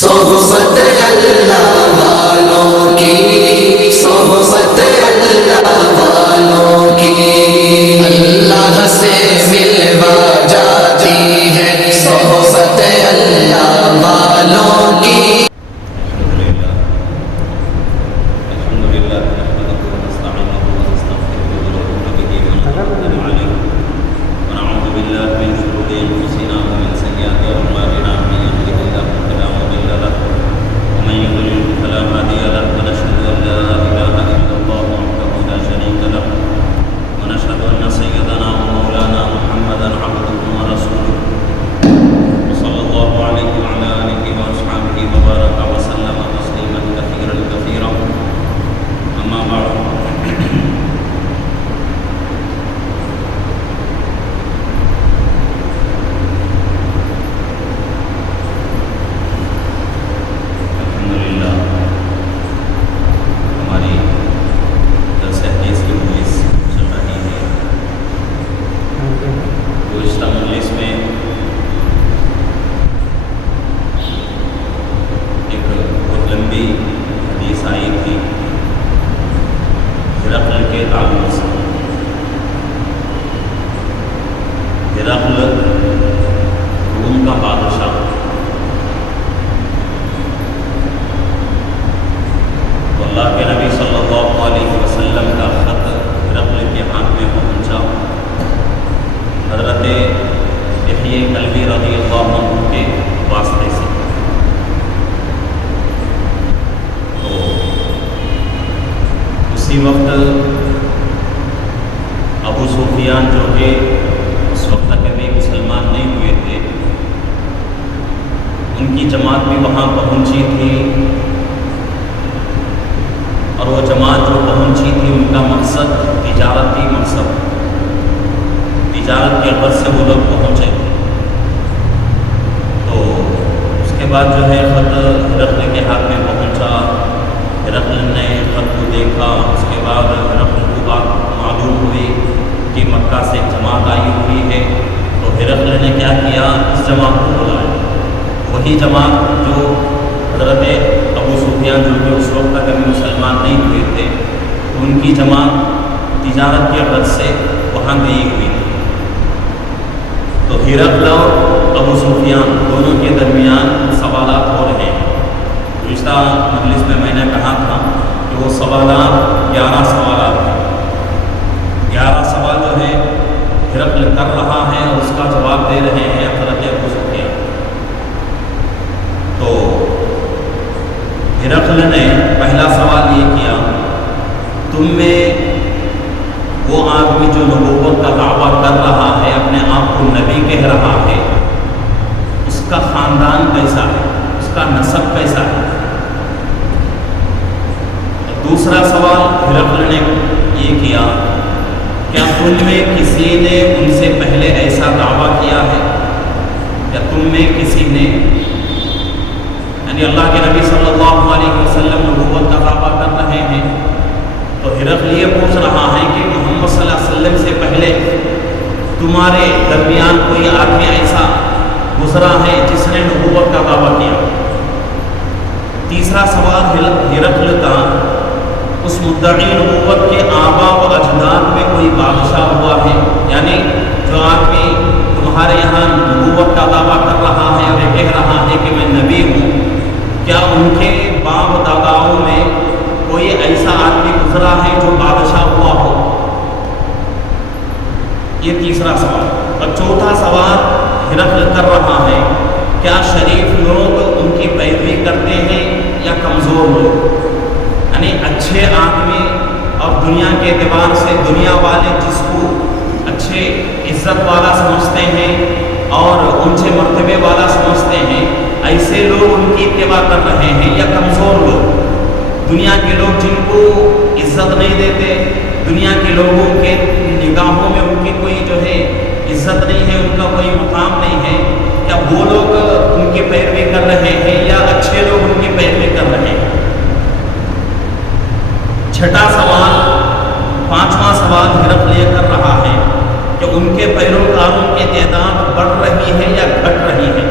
صحبت اللہ والوں کی، صحبت اللہ والوں کی، اللہ سے ملوا جاتی ہے صحبت اللہ والوں کی۔ روم کا بادشاہ تو اللہ کے نبی صلی اللہ علیہ وسلم کا خط ہرقل کے ہاتھ میں پہنچا۔ حضرت یحییٰ کلبی رضی اللہ عنہ کے واسطے سے تو اسی وقت ابو سفیان جو کہ اس وقت تک ابھی مسلمان نہیں ہوئے تھے، ان کی جماعت بھی وہاں پہنچی تھی، اور وہ جماعت جو پہنچی تھی ان کا مقصد تجارتی مقصد، تجارت کے غرض سے وہ لوگ پہنچے تھے۔ تو اس کے بعد جو ہے خط ہرقل کے ہاتھ میں پہنچا۔ ہرقل نے خط کو دیکھا، اس کے بعد ہرقل کو بات معلوم ہوئی کہ مکہ سے ایک جماعت آئی ہوئی ہے، تو ہرقل نے کیا کیا، اس جماعت کو بلایا۔ وہی جماعت جو حضرت ابو سفیان جو کہ اس وقت تک ابھی مسلمان نہیں ہوئے تھے، ان کی جماعت تجارت کے غرض سے وہاں گئی ہوئی تھی۔ تو ہرقل اور ابو سفیان دونوں کے درمیان سوالات ہو رہے ہیں۔ گزشتہ مجلس میں نے کہا تھا کہ وہ سوالات 11 سوالات ہیں۔ 11 سوال جو ہے ہرقل کر رہا ہے اور اس کا جواب دے رہے ہیں حضرت ابو سفیان۔ تو ہرقل نے پہلا سوال یہ کیا، تم میں وہ آدمی جو نبوت کا دعویٰ کر رہا ہے، اپنے آپ کو نبی کہہ رہا ہے، اس کا خاندان کیسا ہے، اس کا نسب کیسا ہے؟ دوسرا سوال ہرقل نے یہ کیا، کیا تم میں کسی نے ان سے پہلے ایسا دعویٰ کیا ہے؟ یا تم میں کسی نے، یعنی اللہ کے نبی صلی اللہ علیہ وسلم نبوت کا دعویٰ کر رہے ہیں، تو ہرقل یہ پوچھ رہا ہے کہ محمد صلی اللہ علیہ وسلم سے پہلے تمہارے درمیان کوئی آدمی ایسا گزرا ہے جس نے نبوت کا دعویٰ کیا؟ تیسرا سوال ہرقل کا، اس مدعی نبوت کے آبا و اجداد میں کوئی بادشاہ ہوا ہے؟ یعنی جو آدمی تمہارے یہاں نبوت کا دعویٰ کر رہا ہے اور یہ کہہ رہا ہے کہ میں نبی ہوں، کیا ان کے باپ داداؤں میں کوئی ایسا آدمی گزرا ہے جو بادشاہ ہوا ہو؟ یہ تیسرا سوال۔ اور چوتھا سوال ہرقل کر رہا ہے، کیا شریف لوگ ان کی پیروی کرتے ہیں یا کمزور لوگ؟ یعنی اچھے آدمی اور دنیا کے اعتبار سے دنیا والے جس کو اچھے عزت والا سمجھتے ہیں اور اونچے مرتبے والا سمجھتے ہیں، ایسے لوگ ان کی اتباع کر رہے ہیں یا کمزور لوگ؟ دنیا کے لوگ جن کو عزت نہیں دیتے، دنیا کے لوگوں کے نگاہوں میں ان کی کوئی جو ہے عزت نہیں ہے، ان کا کوئی مقام نہیں ہے، کیا وہ لوگ ان کی پیروی کر رہے ہیں یا اچھے لوگ ان کی پیروی کر رہے ہیں؟ چھٹا سوال، پانچواں سوال ہرقل یہ کر رہا ہے کہ ان کے پیروکاروں کی تعداد بڑھ رہی ہے یا گھٹ رہی ہے؟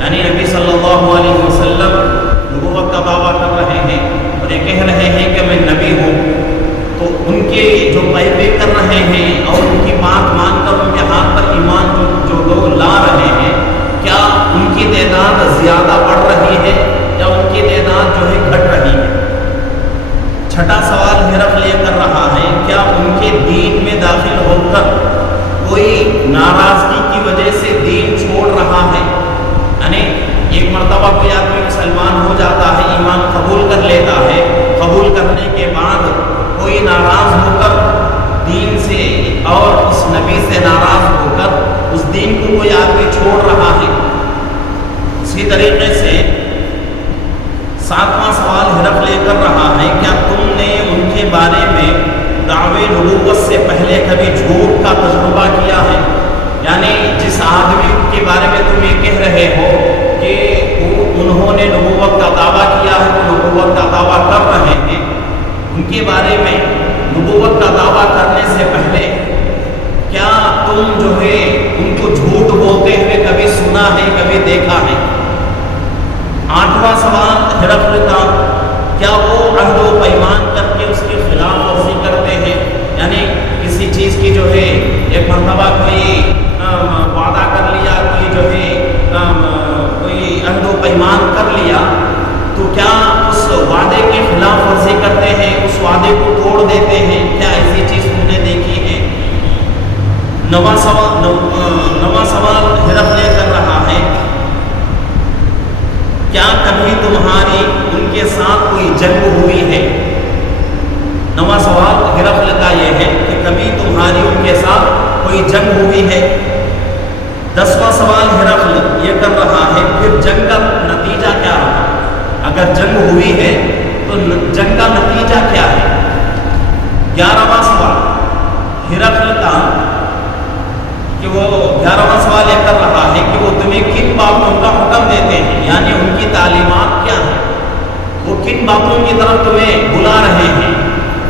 یعنی نبی صلی اللہ علیہ وسلم چھٹا سوال ہرقل یہ کر رہا ہے، کیا ان کے دین میں داخل ہو کر کوئی ناراضگی کی وجہ سے دین چھوڑ رہا ہے؟ یعنی ایک مرتبہ کوئی آدمی مسلمان ہو جاتا ہے، ایمان قبول کر لیتا ہے، قبول کرنے کے بعد کوئی ناراض ہو کر دین سے اور اس نبی سے ناراض ہو کر اس دین کو کوئی آدمی چھوڑ رہا ہے۔ اسی طریقے سے ساتواں سوال ہرقل یہ کر رہا ہے، کیا تم نے ان کے بارے میں دعوے نبوت سے پہلے کبھی جھوٹ کا تجربہ کیا ہے؟ یعنی جس آدمی کے بارے میں تم یہ کہہ رہے ہو کہ انہوں نے نبوت کا دعویٰ کیا ہے، تو نبوت کا دعویٰ کر رہے ہیں، ان کے بارے میں نبوت کا دعویٰ کرنے سے پہلے کیا تم جو ہے ان کو جھوٹ بولتے ہوئے کبھی سنا ہے، کبھی دیکھا ہے؟ آٹھواں سوال ہرقل کا، کیا وہ عہد و پیمان کر کے اس کی خلاف ورزی کرتے ہیں؟ یعنی کسی چیز کی جو ہے ایک مرتبہ کوئی وعدہ کر لیا، کوئی جو ہے کوئی عہد و پیمان کر لیا، تو کیا اس وعدے کی خلاف ورزی کرتے ہیں، اس وعدے کو توڑ دیتے ہیں؟ کیا ایسی چیز تم نے دیکھی ہے؟ نواں سوال ہرقل یہ کر رہا ہے، کیا کبھی تمہاری ان کے ساتھ کوئی جنگ ہوئی ہے؟ نواں سوال ہرقل کا یہ ہے کہ کبھی تمہاری ان کے ساتھ کوئی جنگ ہوئی ہے؟ 10واں سوال ہرقل یہ کر رہا ہے، پھر جنگ کا نتیجہ کیا رہا؟ اگر جنگ ہوئی ہے تو جنگ کا نتیجہ کیا ہے؟ 11واں سوال ہرقل کا کہ وہ 11واں سوال یہ کر رہا ہے کہ وہ تمہیں کن باتوں کا حکم دیتے ہیں، یعنی ان کی تعلیمات کیا ہیں، وہ کن باتوں کی طرف تمہیں بلا رہے ہیں،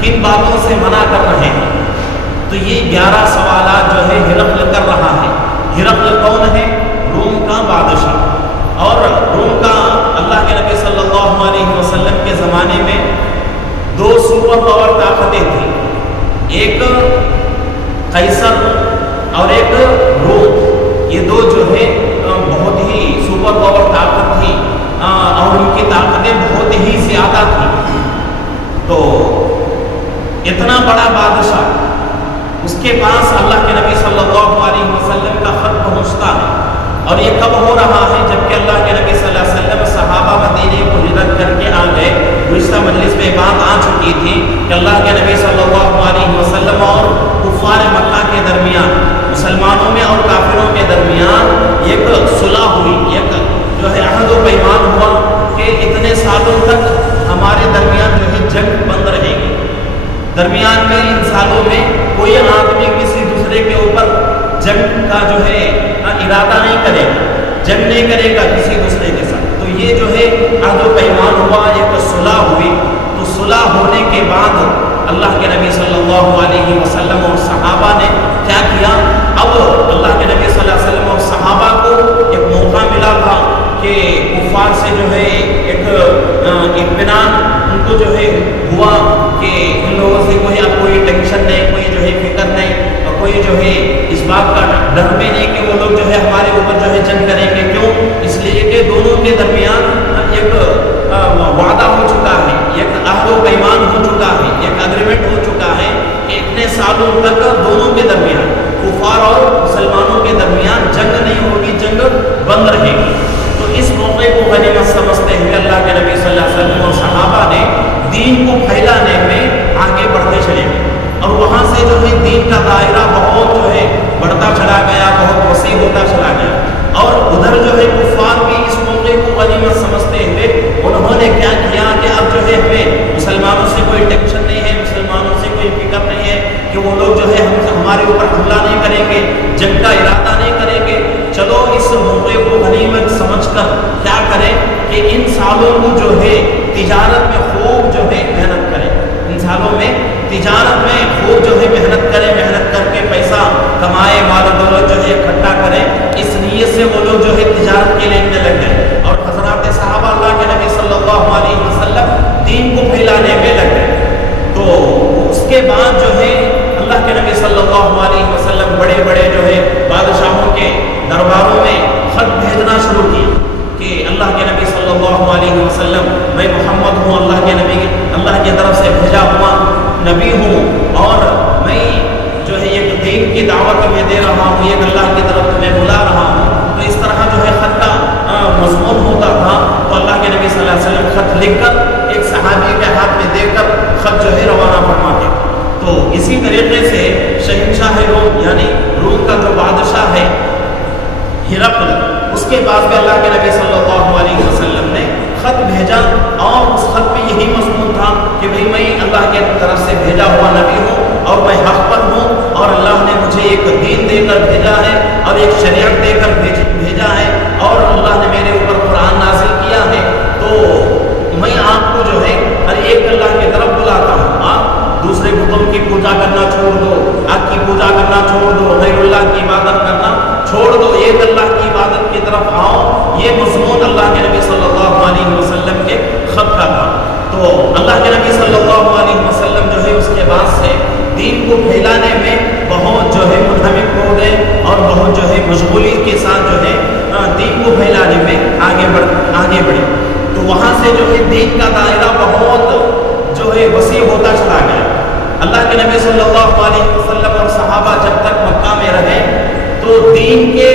کن باتوں سے منع کر رہے ہیں؟ تو یہ 11 سوالات جو ہے ہرقل کر رہا ہے۔ ہرقل کون ہے؟ روم کا بادشاہ، اور روم کا اللہ کے نبی صلی اللہ علیہ وسلم کے زمانے میں 2 سپر پاور طاقتیں تھیں، ایک قیصر اور ایک روم۔ یہ 2 جو ہے بہت ہی سپر پاور طاقت تھی، اور ان کی طاقتیں بہت ہی زیادہ تھیں۔ تو اتنا بڑا بادشاہ، اس کے پاس اللہ کے نبی صلی اللہ علیہ وسلم کا خط پہنچتا ہے، اور یہ کب ہو رہا ہے؟ جبکہ اللہ کے نبی صلی اللہ علیہ وسلم صحابہ مدینے کو ہجرت کر کے آ گئے۔ گزشتہ مجلس میں بات آ چکی تھی کہ اللہ کے نبی صلی اللہ علیہ وسلم اور کفار مکہ کے درمیان، مسلمانوں میں اور کافروں کے درمیان ایک صلح ہوئی، ایک جو ہے عہد و پیمان ہوا کہ اتنے سالوں تک ہمارے درمیان جو ہے جنگ بند رہے گی، درمیان میں ان سالوں میں کوئی آدمی کسی دوسرے کے اوپر جنگ کا جو ہے ارادہ نہیں کرے گا، جنگ نہیں کرے گا کسی دوسرے کے ساتھ۔ تو یہ جو ہے عہد و پیمان ہوا، ایک صلح ہوئی۔ تو صلح ہونے کے بعد اللہ کے نبی صلی اللہ علیہ وسلم اور صحابہ نے کیا کیا؟ اب اللہ کے نبی صلی اللہ علیہ وسلم اور صحابہ کو ایک موقع ملا تھا کہ کفار سے جو ہے ایک اطمینان ان کو جو ہے ہوا کہ ان لوگوں سے کوئی ٹینشن نہیں، کوئی جو ہے فکر نہیں، اور کوئی جو ہے اس بات کا ڈر بھی نہیں کہ وہ لوگ جو ہے ہمارے اوپر جو ہے جنگ کریں گے۔ کیوں؟ اس لیے کہ دونوں کے درمیان ایک وعدہ ہو چکا ہے، ایک عہد و پیمان ہو چکا ہے، ایک اگریمنٹ ہو چکا ہے کہ اتنے سالوں تک دونوں کے درمیان، کفار اور مسلمانوں کے درمیان جنگ نہیں ہوگی، جنگ بند رہے گی۔ تو اس موقع کو غنیمت سمجھتے ہوئے اللہ کے نبی صلی اللہ علیہ وسلم اور صحابہ نے دین کو پھیلانے میں آگے بڑھتے چلے گئے، اور وہاں سے جو ہے دین کا دائرہ بہت جو ہے بڑھتا چلا گیا، بہت وسیع ہوتا چلا گیا۔ اور ادھر جو ہے کفار بھی اس موقع کو غنیمت سمجھتے ہوئے انہوں نے کیا کیا کہ اب جو ہے ہمیں مسلمانوں سے کوئی ٹینشن نہیں ہے، مسلمانوں سے کوئی فکر نہیں ہے کہ وہ لوگ جو ہے ہمارے اوپر حملہ نہیں کریں گے، جنگ کا ارادہ نہیں کریں گے۔ چلو اس موقع کو غنیمت سمجھ کر کیا کریں کہ ان سالوں کو جو ہے تجارت میں خوب جو ہے محنت کریں، ان سالوں میں تجارت میں خوب جو ہے محنت کریں، محنت کر کے پیسہ کمائے، مال و دولت جو ہے اکٹھا کریں۔ اس نیت سے وہ لوگ جو ہے تجارت کے لیے لگ گئے، اور حضرات صحابہ اللہ کے نبی صلی اللہ علیہ وسلم دین کو پھیلانے میں لگ گئے۔ تو اس کے بعد جو ہے اللہ کے نبی صلی اللہ علیہ وسلم بڑے بڑے جو ہے بادشاہوں کے درباروں میں خط بھیجنا شروع کیا کہ اللہ کے نبی صلی اللہ علیہ وسلم، میں محمد ہوں، اللہ کے نبی اللہ کی طرف سے بھیجا ہوا نبی ہوں اور میں جو ہے ایک دین کی دعوت تمہیں دے رہا ہوں، ایک اللہ کی طرف تمہیں بلا رہا ہوں، تو اس طرح جو ہے خط کا مضمون ہوتا تھا۔ تو اللہ کے نبی صلی اللہ علیہ وسلم خط لکھ کر ایک صحابی کے ہاتھ میں دے کر خط جو ہے روانہ فرماتے۔ تو اسی طریقے سے شہنشاہ روم یعنی روم کا جو بادشاہ ہے ہرقل، اس کے بعد بھی اللہ کے نبی صلی اللہ علیہ وسلم نے خط بھیجا اور اس خط میں یہی مضمون تھا کہ بھئی میں اللہ کی طرف سے بھیجا ہوا نبی ہوں اور میں حق پر ہوں اور اللہ نے مجھے ایک دین دے کر بھیجا ہے اور ایک شریعت دے کر بھیجا ہے اور اللہ نے میرے اوپر قرآن نازل کیا ہے، تو میں آپ کو جو ہے ہر ایک اللہ کی طرف بلاتا ہوں، آپ دوسرے بتوں کی پوجا کرنا چھوڑ دو، آگ کی پوجا کرنا چھوڑ دو، غیر اللہ کی عبادت کرنا چھوڑ دو، ایک اللہ کی عبادت کی طرف آؤ۔ یہ مضمون اللہ کے نبی صلی اللہ علیہ وسلم کے خط کا تھا۔ تو اللہ کے نبی صلی اللہ علیہ وسلم جو ہے اس کے بعد سے دین کو پھیلانے میں بہت جو ہے منہمک ہو گئے اور بہت جو ہے مشغولی کے ساتھ جو ہے دین کو پھیلانے میں آگے بڑھے۔ تو وہاں سے جو ہے دین کا دائرہ بہت جو ہے وسیع ہوتا چلا گیا۔ اللہ کے نبی صلی اللہ علیہ وسلم اور صحابہ جب تک مکہ میں رہے تو دین کے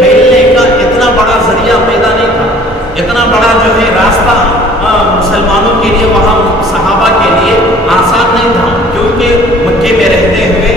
پھیلنے کا اتنا بڑا ذریعہ پیدا نہیں تھا، اتنا بڑا جو ہے راستہ مسلمانوں کے لیے وہاں صحابہ کے لیے آسان نہیں تھا، کیونکہ مکے میں رہتے ہوئے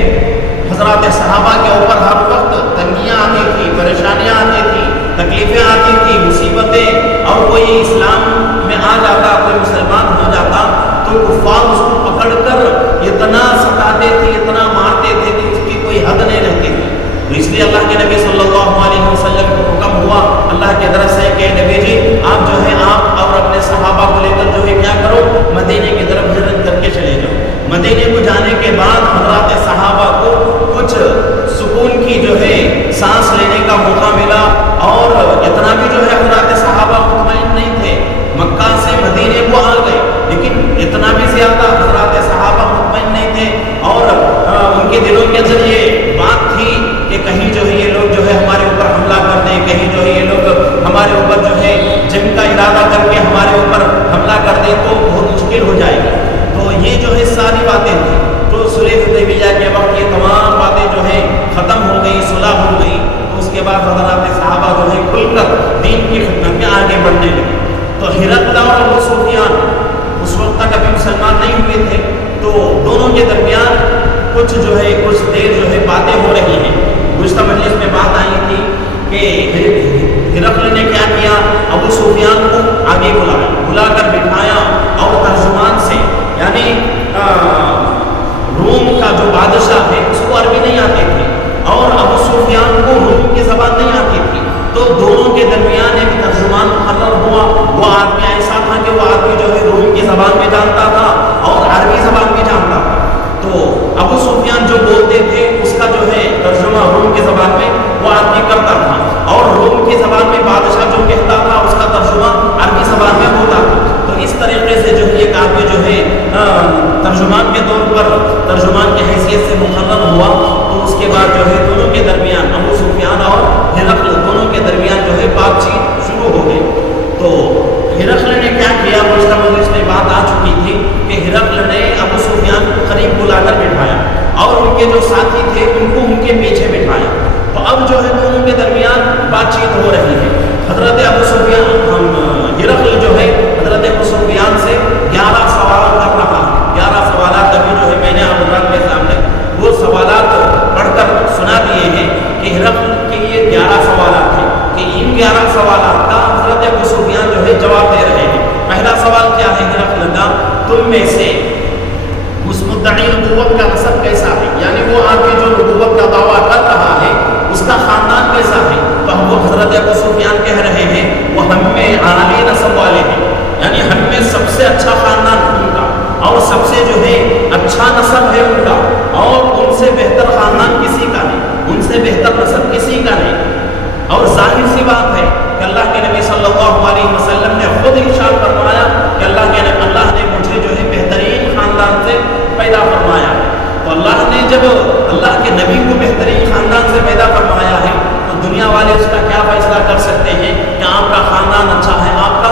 حضرات صحابہ کے اوپر ہر وقت تنگیاں آتی تھی، پریشانیاں آتی تھی، تکلیفیں آتی تھی، مصیبتیں، اور کوئی اسلام میں آ جاتا، کوئی مسلمان ہو جاتا تو کفار اس کو پکڑ کر اتنا ستاتے تھے، اتنا مارتے تھے کہ اس کی کوئی حد نہیں رہتی تھی۔ تو اس لیے اللہ کے نبی صلی اللہ علیہ وسلم کو حکم ہوا اللہ کی طرف سے کہ نبی جی آپ جو ہے آپ اور اپنے صحابہ کو لے کر جو ہے کیا کرو، مدینے کی طرف ہجرت کر کے چلے جاؤ۔ مدینے کو جانے کے بعد حضرات صحابہ کو کچھ سکون کی جو ہے سانس لینے کا موقع ملا، اور اتنا بھی جو ہے حضرات صحابہ مطمئن نہیں تھے، مکہ سے مدینے کو آ گئے لیکن اتنا بھی زیادہ حضرات صحابہ مطمئن نہیں تھے، اور ان کے دلوں کے اندر یہ بات تھی کہ کہیں جو ہے یہ لوگ جو ہے ہمارے اوپر حملہ کر دیں، کہیں جو ہے یہ لوگ ہمارے اوپر جو ہے جنگ کا ارادہ کر کے ہمارے اوپر حملہ کر دیں تو بہت مشکل ہو جائے گی۔ تو یہ جو ہے ساری باتیں تھیں۔ تو صلح حدیبیہ کے وقت یہ تمام باتیں جو ہے ختم ہو گئی، صلح ہو گئی، تو اس کے بعد حضرات صحابہ جو ہے کھل کر دین کی خدمت میں آگے بڑھنے لگے۔ تو ہرقل اور ابو سفیان اس وقت تک ابھی مسلمان نہیں ہوئے تھے، تو دونوں کے درمیان کچھ جو ہے کچھ دیر جو ہے باتیں ہو رہی ہیں۔ گزشتہ مجلس میں بات آئی تھی کہ ہرقل نے کیا کیا، ابو سفیان کو آگے بلا کر بٹھایا اور ترجمان سے، یعنی روم کا جو بادشاہ ہے اس کو عربی نہیں آتی تھی اور ابو سفیان کو روم کی زبان نہیں آتی تھی، تو دونوں کے درمیان ایک ترجمان مقرر ہوا۔ وہ آدمی ایسا تھا کہ وہ آدمی جو ہے روم کی زبان بھی جانتا تھا اور عربی زبان بھی جانتا تھا، تو ابو سفیان جو بولتے تھے اس کا جو ہے ترجمہ روم کی زبان میں وہ آدمی کرتا تھا، اور روم کی زبان میں بادشاہ جو کہتا تھا اس کا ترجمہ عربی زبان میں ہوتا تھا۔ تو اس طریقے سے جو ایک آدمی جو ہے ترجمان کے طور پر ترجمان کی حیثیت سے مقرر ہوا، تو اس کے بعد جو ہے دونوں کے درمیان ابو سفیان اور ہرقل دونوں کے درمیان جو ہے بات چیت شروع ہو گئی۔ تو ہرقل نے کیا کیا، گزشتہ مجلس میں بات آ چکی تھی کہ ہرقل نے ابو سفیان کو قریب بلا کر بٹھایا اور ان کے جو ساتھی تھے ان کو ان کے پیچھے بٹھایا۔ تو اب جو ہے دونوں کے درمیان بات چیت ہو رہی ہے۔ حضرت ابو سفیان ہرقل جو ہے حضرت ابو سفیان سے 11 سوالات کر رہا ہے۔ 11 سوالات ابھی جو ہے میں نے آپ حضرات کے سامنے وہ سوالات پڑھ کر سنا دیے ہیں کہ ہرقل کے یہ 11 سوالات ہیں کہ ان 11 سوالات کا حضرت ابو سفیان جو ہے جواب دے رہے ہیں۔ پہلا سوال کیا ہے ہرقل کا، تم میں سے اس مدعی نبوت کا نسب کیسا ہے، یعنی وہ آدمی جو نبوت کا دعویٰ کر رہا ہے اس کا خاندان کیسا ہے؟ تو وہ حضرت ابو سفیان کہہ رہے ہیں وہ ہم میں عالی نسب والے ہیں، یعنی ہم میں سب سے اچھا خاندان ان کا اور سب سے جو ہے اچھا نسب ہے ان کا، اور ان سے بہتر خاندان کسی کا نہیں، ان سے بہتر نسب کسی کا نہیں۔ اور ظاہر سی بات ہے کہ اللہ کے نبی صلی اللہ علیہ وسلم نے خود ارشاد فرمایا کہ اللہ نے مجھے جو ہے بہترین خاندان سے پیدا فرمایا ہے۔ تو اللہ نے جب اللہ کے نبی کو بہترین خاندان سے پیدا فرمایا ہے تو دنیا والے اس کا کیا فیصلہ کر سکتے ہیں کہ آپ کا خاندان اچھا ہے، آپ کا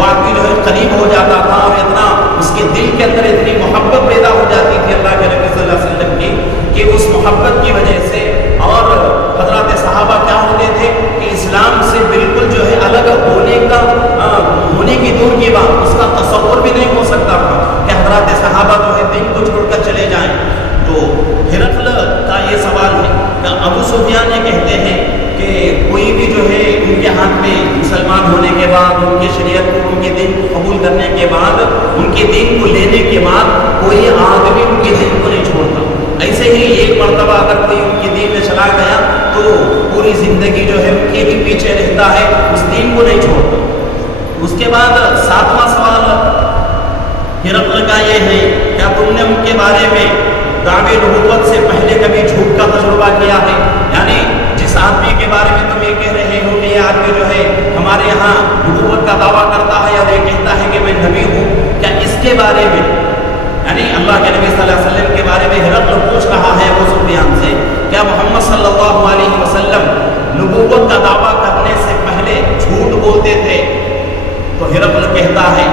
وہ آدمی جو ہے قریب ہو جاتا تھا اور اتنا اس کے دل کے اندر اتنی محبت پیدا ہو جاتی تھی اللہ کے نبی صلی اللہ علیہ وسلم کی کہ اس محبت کی وجہ سے اور حضرات صحابہ کیا ہوتے تھے کہ اسلام سے بالکل جو ہے الگ ہونے کی دور کی بات اس کا تصور بھی نہیں ہو سکتا تھا کہ حضرات صحابہ جو ہے دین کو چھوڑ کر چلے جائیں۔ تو ہرقل کا یہ سوال ہے کہ ابو سفیان یہ کہتے ہیں کہ کوئی بھی جو ہے ان کے ہاتھ میں مسلمان ہونے کے بعد ان کی شریعت کو ان کے دین کو قبول کرنے کے بعد ان کے دین کو لینے کے بعد کوئی آدمی ان کے دین کو نہیں چھوڑتا۔ ایسے ہی ایک مرتبہ اگر کوئی ان کے دین میں چلا گیا تو پوری زندگی جو ہے ان کے ہی پیچھے رہتا ہے، اس دین کو نہیں چھوڑتا۔ اس کے بعد 7واں سوال ہرقل کا یہ ہے کیا تم نے ان کے بارے میں دعوی نبوت سے پہلے کبھی جھوٹ کا تجربہ کیا ہے؟ یعنی جس آدمی کے بارے میں تم یہ کہہ رہے ہو کہ یہ آدمی جو ہے ہمارے یہاں نبوت کا دعویٰ کرتا ہے یا یہ کہتا ہے کہ میں نبی ہوں، کیا اس کے بارے میں یعنی اللہ کے نبی صلی اللہ علیہ وسلم کے بارے میں ہرقل پوچھ رہا ہے ابو سفیان سے کیا محمد صلی اللہ علیہ وسلم نبوت کا دعویٰ کرنے سے پہلے جھوٹ بولتے تھے؟ تو ہرقل کہتا ہے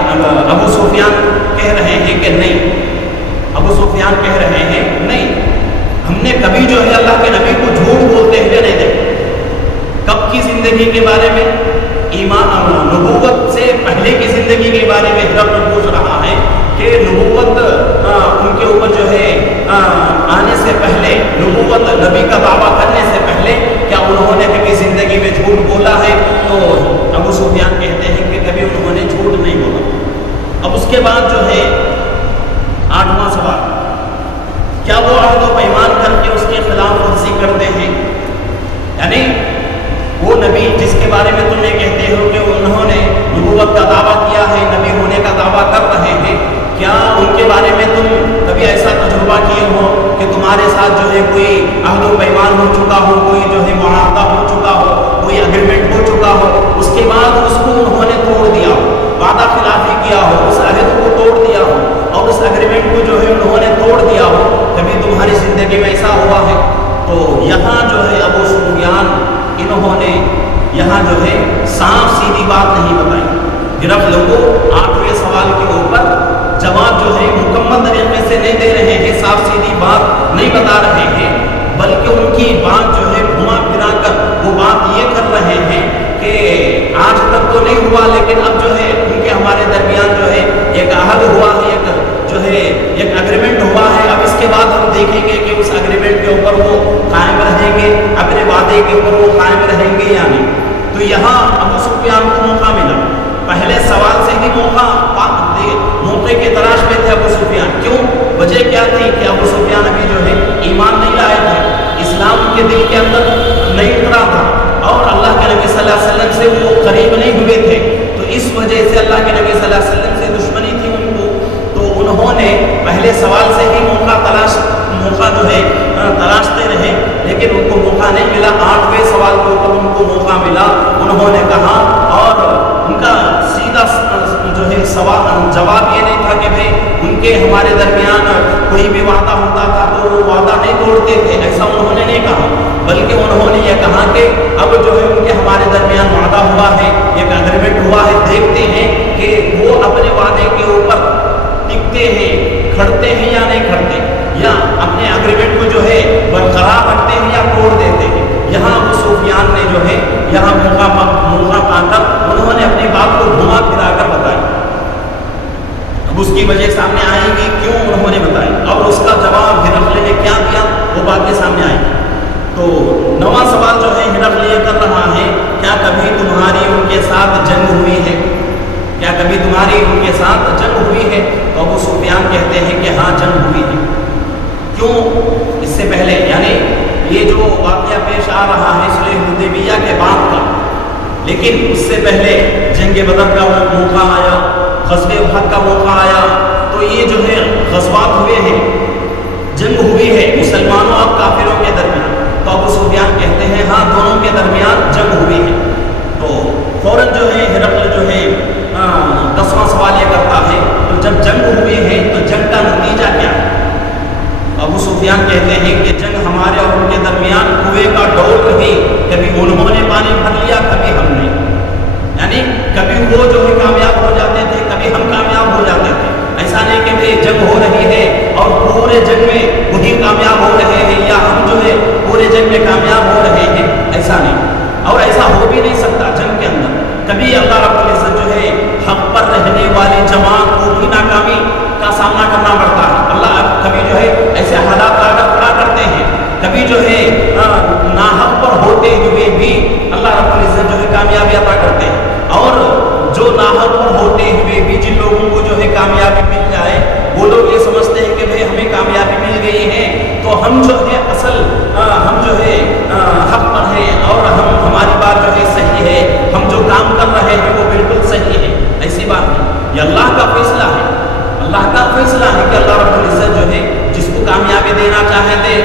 ابو سفیان کہہ رہے ہیں کہ نہیں، ابو سفیان کہہ رہے ہیں نہیں، ہم نے کبھی جو ہے اللہ کے نبی کو جھوٹ بولتے ہوئے نہیں دیکھا۔ کب کی زندگی کے بارے میں؟ نبوت سے پہلے کی زندگی کے بارے میں ہرقل پوچھ رہا ہے کہ نبوت ان کے اوپر جو ہے آنے سے پہلے، نبوت نبی کا دعویٰ کرنے سے پہلے کیا انہوں نے کبھی زندگی میں جھوٹ بولا ہے؟ تو ابو سفیان کہتے ہیں کہ کبھی انہوں نے جھوٹ نہیں بولا۔ اب اس کے بعد جو ہے 8واں سوال کیا وہ عہد و پیمان کر کے اس کے خلاف ورزی کرتے ہیں؟ یعنی وہ نبی جس کے بارے میں تم یہ کہتے ہو کہ انہوں نے نبوت کا دعویٰ کیا ہے، نبی ہونے کا دعویٰ کر رہے ہیں، کیا ان کے بارے میں تم کبھی ایسا تجربہ کیے ہو کہ تمہارے ساتھ جو ہے کوئی عہد و پیمان ہو چکا ہو، کوئی جو ہے معاہدہ ہو چکا ہو، کوئی اگریمنٹ ہو چکا ہو، اس کے بعد اس کو انہوں نے توڑ دیا ہو، وعدہ خلافی کیا ہو، اس عہد کو توڑ دیا ہو اور اس اگریمنٹ کو جو ہے انہوں نے توڑ دیا ہو، کبھی تمہاری زندگی میں ایسا ہوا ہے؟ تو یہاں جو ہے ابو سفیان انہوں نے یہاں جو ہے صاف سیدھی بات نہیں بتائی۔ ہرقل کو 8ویں سوال کے اوپر جواب جو ہے مکمل طریقے سے نہیں دے رہے ہیں، صاف سیدھی بات نہیں بتا رہے ہیں، بلکہ ان کی بات جو ہے گھما پھرا کر وہ بات یہ کر رہے ہیں کہ آج تک تو نہیں ہوا لیکن اب جو ہے ان کے ہمارے درمیان جو ہے ایک عہد ہوا ہے، ایک جو ہے ایک اگریمنٹ ہوا ہے، اب اس کے بعد ہم دیکھیں گے کہ اس اگریمنٹ کے اوپر وہ قائم رہیں گے، اپنے وعدے کے اوپر وہ قائم رہیں گے یا نہیں۔ تو یہاں ابو سفیان کو موقع ملا، پہلے سوال سے ہی موقع کے تلاش میں تھے ابو سفیان۔ کیوں؟ وجہ کیا تھی کہ ابو سفیان ابھی جو ہے ایمان نہیں لائے تھے، اسلام کے دل کے اندر نہیں اترا تھا اور اللہ کے نبی صلی اللہ علیہ وسلم سے وہ قریب نہیں ہوئے تھے، تو اس وجہ سے اللہ کے نبی صلی اللہ علیہ وسلم سے دشمنی تھی ان کو، تو انہوں نے پہلے سوال سے ہی موقع جو ہے تلاشتے رہے، لیکن ان کو موقع نہیں ملا۔ 8ویں سوال کے اوپر ان کو موقع ملا، انہوں نے کہا اور ان کا سیدھا جو ہے جواب یہ نہیں تھا کہ بھئی ان کے ہمارے درمیان کوئی بھی وعدہ ہوتا تھا تو وہ وعدہ نہیں توڑتے تھے، ایسا انہوں نے نہیں کہا، بلکہ انہوں نے یہ کہا کہ اب جو ہے ان کے ہمارے درمیان وعدہ ہوا ہے، ایک اگریمنٹ ہوا ہے، دیکھتے ہیں کہ وہ اپنے وعدے کے اوپر ٹکتے ہیں، کھڑتے ہیں یا نہیں کھڑتے، یا اپنے اگریمنٹ کو جو ہے برقرار رکھتے ہیں یا توڑ دیتے ہیں۔ یہاں ابو سفیان نے جو ہے یہاں موقع پا کر انہوں نے اپنی بات کو گھما پھرا کر بتائی۔ اب اس کی وجہ سامنے آئے گی کیوں انہوں نے بتائی اور اس کا جواب ہرقل نے کیا دیا وہ باتیں سامنے آئیں گی۔ تو 9واں سوال جو ہے ہرقل یہ کر رہا ہے کیا کبھی تمہاری ان کے ساتھ جنگ ہوئی ہے؟ کیا کبھی تمہاری ان کے ساتھ جنگ ہوئی ہے؟ تو ابو سفیان کہتے ہیں کہ ہاں جنگ ہوئی ہے۔ کیوں؟ اس سے پہلے یعنی یہ جو واقعہ پیش آ رہا ہے صلح حدیبیہ کے بعد کا، لیکن اس سے پہلے جنگ بدر کا موقع آیا، غزوہ احد کا موقع آیا، تو یہ جو ہے غزوات ہوئے ہیں، جنگ ہوئی ہے مسلمانوں اور کافروں کے درمیان۔ تو ابو سفیان کہتے ہیں ہاں دونوں کے درمیان جنگ ہوئی ہے۔ تو فوراً جو ہے ہرقل جو ہے 10واں سوال یہ کرتا ہے تو جب جنگ ہوئی ہے تو جنگ کا نتیجہ کیا ہے؟ ابو سفیان کہتے ہیں کہ جنگ ہمارے اور ان کے درمیان کنویں کا ڈول رہی، کبھی انہوں نے پانی بھر لیا کبھی ہم نے، یعنی کبھی وہ جو ہے کامیاب ہو جاتے کبھی اللہ رب العزت جو ہے حق پر رہنے والی جماعت کو بھی ناکامی کا سامنا کرنا پڑتا ہے. اللہ کبھی جو ہے ایسے حالات کھڑا کرتے ہیں, کبھی جو ہے ناحق پر ہوتے ہوئے بھی اللہ رب العزت جو ہے کامیابی عطا کرتے ہیں. اور جو ناحق پر ہوتے ہوئے بھی جن لوگوں کو جو ہے کامیابی مل جائے وہ لوگ یہ سمجھتے ہیں کہ بھئی ہمیں کامیابی مل گئی ہے تو ہم جو ہے اصل ہم جو ہے حق پر ہیں اور ہماری بات جو ہے صحیح ہے, ہم جو کام کر رہے ہیں وہ بالکل صحیح ہے. ایسی بات نہیں, یہ اللہ کا فیصلہ ہے. اللہ کا فیصلہ ہے کہ اللہ رب العزت جو ہے جس کو کامیابی دینا چاہے دے,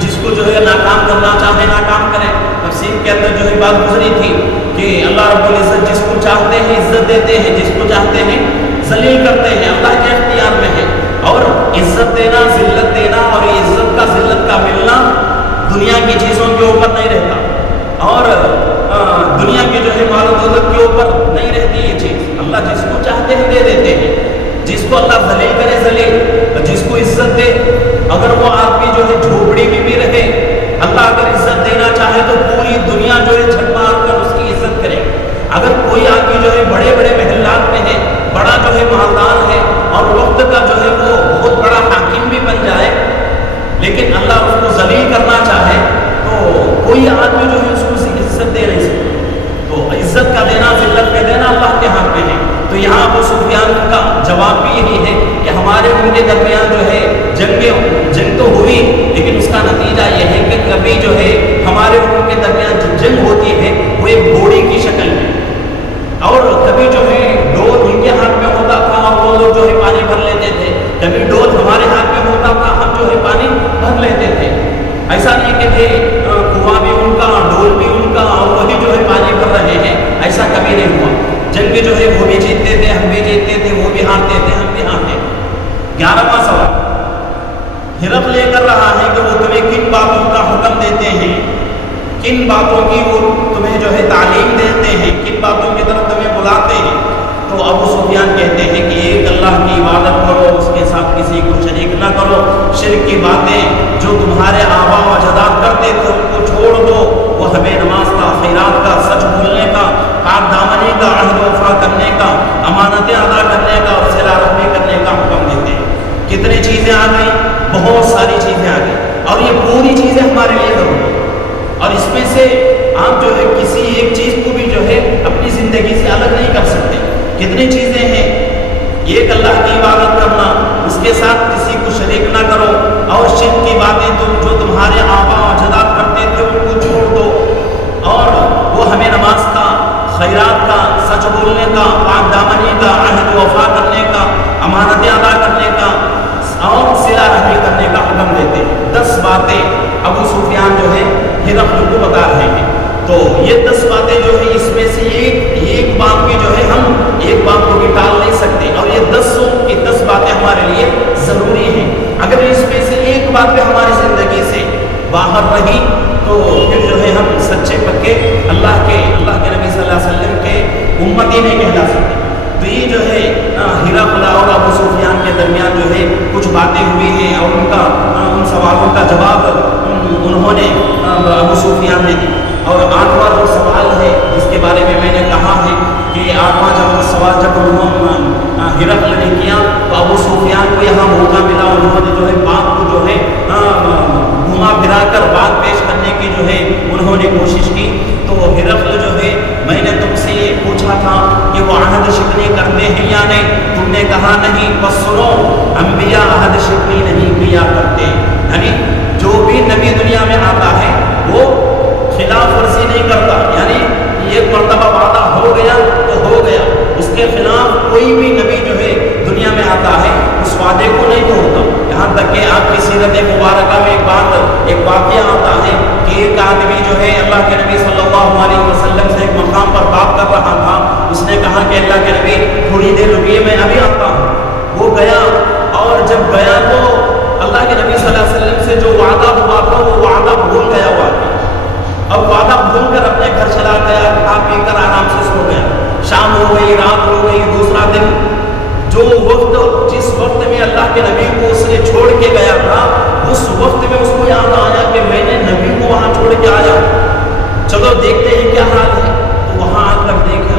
جس کو جو ہے ناکام کرنا چاہے ناکام کرے. تفسیر کے اندر جو ہے بات گزری تھی کہ اللہ رب العزت جس کو چاہتے ہیں عزت دیتے ہیں, جس کو چاہتے ہیں ذلیل کرتے ہیں. اللہ کے اختیار میں ہے. اور عزت دینا, ذلت دینا اور یہ عزت کا ذلت کا ملنا دنیا کی چیزوں کے اوپر نہیں رہتا اور دنیا کے جو ہے مال و دولت کے اوپر نہیں رہتی یہ چیز. اللہ جس کو چاہتے ہیں دے دیتے ہیں, جس کو اللہ ذلیل کرے ذلیل, جس کو عزت دے. اگر وہ آدمی جو ہے جھوپڑی میں بھی رہے, اللہ اگر عزت دینا چاہے تو پوری دنیا جو ہے جھٹ مار کر اس کی عزت کرے. اگر کوئی آدمی جو ہے بڑے بڑے محلات میں ہے, بڑا جو ہے مالدار ہے اور وقت کا جو ہے وہ بہت بڑا حاکم بھی بن جائے, لیکن اللہ اس کو ذلیل کرنا چاہے تو کوئی آدمی جو ہے اس کو عزت دے نہیں سکتا. تو عزت کا دینا ذلت کا دینا اللہ کے ہاتھ میں ہے. تو یہاں ابو سفیان کا جواب بھی یہی ہے کہ ہمارے ان کے درمیان جو ہے جنگ تو ہوئی, لیکن اس کا نتیجہ یہ ہے کہ کبھی جو ہے ہمارے ان کے درمیان جنگ ہوتی ہے وہ ایک گھوڑی کی شکل میں, اور کبھی جو ہے ڈول ان کے ہاتھ میں ہوتا تھا اور وہ لوگ جو ہے پانی بھر لیتے تھے, کبھی ڈول ہمارے ہاتھ میں ہوتا تھا ہم جو ہے پانی بھر لیتے تھے. ایسا نہیں کہ کنواں بھی ان کا, ڈول بھی ان کا اور وہی جو ہے پانی بھر رہے ہیں, ایسا کبھی نہیں ہوا. جنگ جو ہے وہ بھی جیتتے تھے, ہم بھی جیتتے تھے, وہ بھی ہارتے تھے, ہم بھی ہارتے تھے. 11واں سوال ہرقل لے کر رہا ہے کہ وہ تمہیں کن باتوں کا حکم دیتے ہیں, کن باتوں کی وہ تمہیں جو ہے تعلیم دیتے ہیں, کن باتوں کی طرف تمہیں بلاتے ہیں. تو ابو سفیان کہتے ہیں کہ ایک اللہ کی عبادت کرو, اس کے ساتھ کسی کو شریک نہ کرو, شرک کی باتیں جو تمہارے آبا و اجداد کرتے تھے ان کو چھوڑ دو, وہ ہمیں نماز کا, خیرات کا, سچ بولنے کا, پاک دامنی کا, عہد و وفا کرنے کا, امانتیں ادا کرنے کا اور صلہ رحمی کرنے کا حکم دیتے ہیں. کتنی چیزیں آ گئی, بہت ساری چیزیں آ گئی, اور یہ پوری چیزیں ہمارے لیے ضروری ہیں. اور اس میں سے آپ جو ہے کسی ایک چیز کو بھی جو ہے اپنی زندگی سے الگ نہیں کر سکتے. کتنی چیزیں ہیں, ایک اللہ کی عبادت کرنا, اس کے ساتھ کسی کو شریک نہ کرو, اور شرک کی باتیں جو تمہارے آبا و اجداد کرتے تھے ان کو چھوڑ دو, اور وہ ہمیں نماز کا, خیرات کا, سچ بولنے کا, پاک دامنی کا, عہد و وفا کرنے کا, امانتیں ادا کرنے کا اور صلہ رحمی کرنے کا حکم دیتے ہیں. 10 باتیں ابو سفیان جو ہے ہرقل کو بتا رہے ہیں. تو یہ 10 باتیں جو ہے اس میں سے ایک بات بھی جو ہے ہم ایک بات کو بھی ٹال نہیں سکتے, اور یہ 10 باتیں ہمارے لیے ضروری ہیں. اگر اس میں سے ایک بات بھی ہماری زندگی سے باہر رہی تو پھر جو ہے ہم سچے پکے اللہ کے نبی صلی اللہ علیہ وسلم کے امتی نہیں کہلا سکتے. تو یہ جو ہے ہرقل اور ابو سفیان کے درمیان جو ہے کچھ باتیں ہوئی ہیں, اور ان سوالوں کا جواب انہوں نے ابو سفیان نے دی. اور 8واں جو سوال ہے جس کے بارے میں نے کہا ہے کہ 8واں سوال جب ہرقل نے کیا تو ابو سفیان کو یہاں موقع ملا, انہوں نے جو ہے بات کو جو ہے گھما پھرا کر بات پیش کرنے کی جو ہے انہوں نے کوشش کی. تو ہرقل جو ہے میں نے تم سے یہ پوچھا تھا کہ وہ عہد شکنی کرتے ہیں یا نہیں, تم نے کہا نہیں. بس سنو, انبیاء عہد شکنی نہیں کیا کرتے, یعنی جو بھی نبی دنیا میں آتا ہے وہ خلاف ورزی نہیں کرتا, یعنی ایک مرتبہ وعدہ ہو گیا تو ہو گیا, اس کے خلاف کوئی بھی نبی جو ہے دنیا میں آتا ہے اس وعدے کو نہیں توڑتا. یہاں تک کہ آپ کی سیرت مبارکہ میں ایک واقعہ آتا ہے کہ ایک آدمی جو ہے اللہ کے نبی صلی اللہ علیہ وسلم سے ایک مقام پر بات کر رہا تھا. اس نے کہا کہ اللہ کے نبی تھوڑی دیر رکیے, میں ابھی آتا ہوں. وہ گیا, اور جب گیا تو اللہ کے نبی صلی اللہ علیہ وسلم سے جو وعدہ ہوا تھا وہ وعدہ بھول گیا. وہ آدمی اب وعدہ بھول کر اپنے گھر چلا گیا, کھا پی کر آرام سے سو گیا. شام ہو گئی, رات ہو گئی, دوسرا دن, جو وقت جس وقت میں اللہ کے نبی کو اس نے چھوڑ کے گیا تھا اس وقت میں اس کو یاد آیا کہ میں نے نبی کو وہاں چھوڑ کے آیا, چلو دیکھتے ہیں کیا حال ہے. تو وہاں آ کر دیکھا